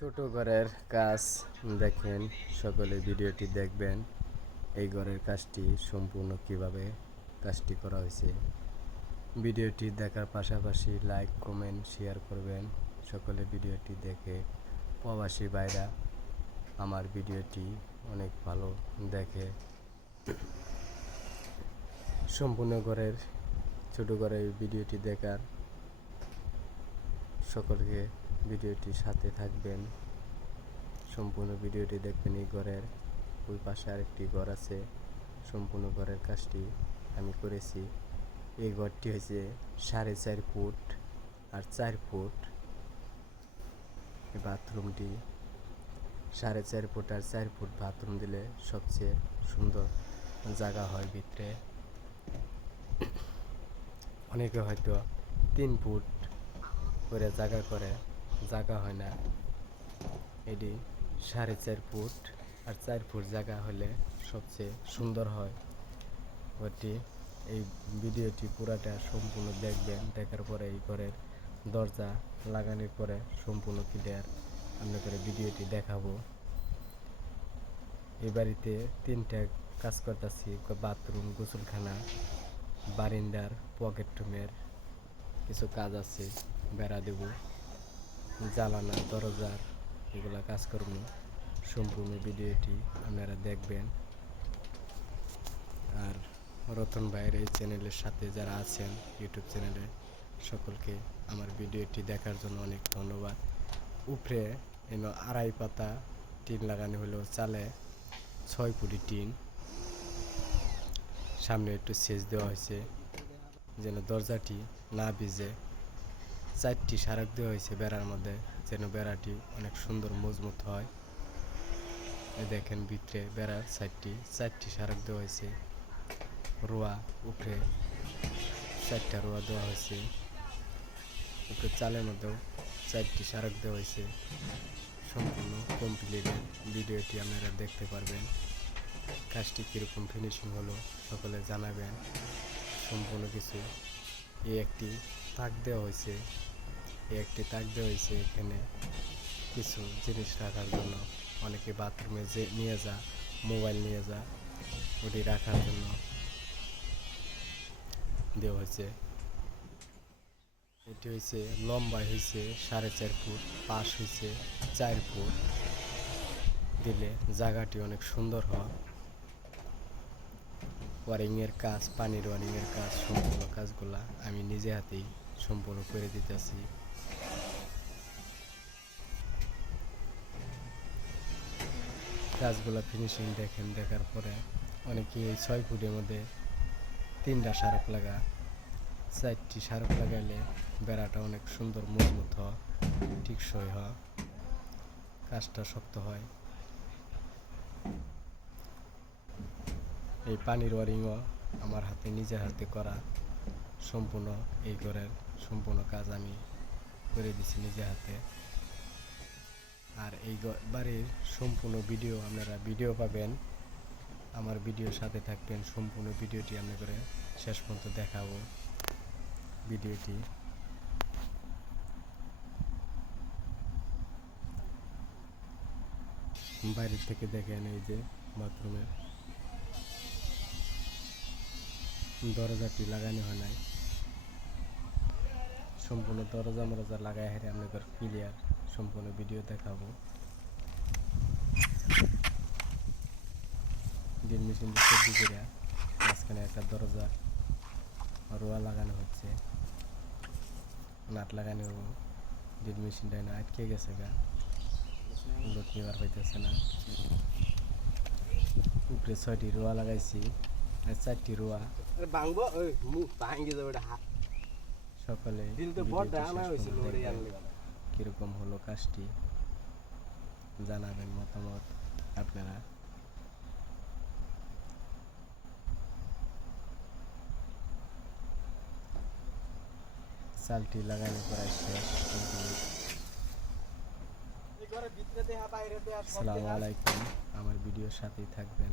ছোট ঘরের কাজ দেখেন, সকলে ভিডিওটি দেখবেন। এই ঘরের কাজটি সম্পূর্ণ কীভাবে কাজটি করা হয়েছে। ভিডিওটি দেখার পাশাপাশি লাইক কমেন্ট শেয়ার করবেন। সকলে ভিডিওটি দেখে প্রবাসী ভাইরা আমার ভিডিওটি অনেক ভালো দেখে। সম্পূর্ণ ঘরের, ছোট ঘরের ভিডিওটি দেখার সকলকে ভিডিওটির সাথে থাকবেন। সম্পূর্ণ ভিডিওটি দেখবেন এই ঘরের। ওই পাশে আরেকটি ঘর আছে। সম্পূর্ণ ঘরের কাজটি আমি করেছি। এই ঘরটি হয়েছে সাড়ে চার ফুট আর চার ফুট বাথরুমটি। সাড়ে চার ফুট আর চার ফুট বাথরুম দিলে সবচেয়ে সুন্দর জায়গা হয় ভিতরে। অনেকে হয়তো তিন ফুট করে জায়গা করে জায়গা হয় না। এটি সাড়ে চার ফুট আর চার ফুট জায়গা হলে সবচেয়ে সুন্দর হয়। ওটি এই ভিডিওটি পুরাটা সম্পূর্ণ দেখবেন, দেখার পরে এই ঘরের দরজা লাগানোর পরে সম্পূর্ণ ক্লিয়ার আপনাদের ভিডিওটি দেখাবো। এই বাড়িতে তিনটা কাজ করতেছি বাথরুম, গোসলখানা, বারিন্দার পকেট রুমের কিছু কাজ আছে, বেড়া দেব। জ্বালানা, দরজার এগুলা কাজ করব সম্পূর্ণ ভিডিওটি আপনারা দেখবেন। আর রতন ভাইয়ের এই চ্যানেলের সাথে যারা আছেন, ইউটিউব চ্যানেলে, সকলকে আমার ভিডিওটি দেখার জন্য অনেক ধন্যবাদ। উপরে এন আড়াই পাতা টিন লাগানো হলেও চালে ছয় ফুটি টিন। সামনে একটু সেচ দেওয়া হয়েছে, যেন দরজাটি না ভিজে। চারটি সারাক দেওয়া হয়েছে বেড়ার মধ্যে, যেন বেড়াটি অনেক সুন্দর, মজবুত হয়। দেখেন ভিতরে বেড়ার চারটি চারটি সারাক দেওয়া হয়েছে। রোয়া উপরে চারটা রোয়া দেওয়া হয়েছে। উপরে চালের মধ্যেও চারটি সারাক দেওয়া হয়েছে। সম্পূর্ণ কমপ্লিটেড ভিডিওটি আপনারা দেখতে পারবেন। কাজটি কীরকম ফিনিশিং হলো সকলে জানাবেন। সম্পূর্ণ কিছু এই একটি তাক দেওয়া হয়েছে। একটি তাক দেওয়া হয়েছে এখানে। কিছু জিনিস রাখার জন্য। অনেকে বাথরুমে যে নিয়ে যা, মোবাইল নিয়ে যা, ওটি রাখার জন্য দেওয়া হয়েছে। এটি হয়েছে লম্বাই হয়েছে সাড়ে চার ফুট, পাশ হয়েছে চার ফুট। দিলে জায়গাটি অনেক সুন্দর হয়। ওয়ারিংয়ের কাজ, পানির ওয়ারিংয়ের কাজ, সম্পূর্ণ কাজগুলা আমি নিজে হাতেই সম্পূর্ণ করে দিতেছি। কাজগুলা ফিনিশিং দেখেন, দেখার পরে অনেকে এই ছয় ফুটের মধ্যে তিনটা সারক লাগা, চারটি সারক লাগাইলে বেড়াটা অনেক সুন্দর, মজবুত হয়, টিকসই হয়, কাজটা শক্ত হয়। এই পানির ওয়ারিংও আমার হাতে, নিজের হাতে করা সম্পূর্ণ, এই ঘরের সম্পূর্ণ কাজ আমি করে দিছি নিজের হাতে। আর এই বাড়ির সম্পূর্ণ ভিডিও আপনারা ভিডিও পাবেন। আমার ভিডিওর সাথে থাকবেন, সম্পূর্ণ ভিডিওটি আমি করে শেষ পর্যন্ত দেখাবো। ভিডিওটি। বাইরে থেকে দেখেন এই যে বাথরুমের। দরজাটি লাগানো হয় নাই। সম্পূর্ণ দরজা মরজা লাগাই হেরে আপনাদের ক্লিয়ার সম্পূর্ণ ভিডিও দেখাবো। ড্রিল মেশিন দিয়ে সবজি করে মাঝখানে একটা দরজা রোয়া লাগানো হচ্ছে। নাট লাগানো ড্রিল মেশিনটা না আটকে গেছে গা। লোক নিবার পাইতেছে না। উপরে ছয়টি রোয়া লাগাইছি আর চারটি রোয়া। সকালে কীরকম হলো কাজটি? জানাবেন মতামত আপনারা। চালটি লাগানো প্রায় শেষ আসসালামু আলাইকুম। আমার ভিডিওর সাথেই থাকবেন।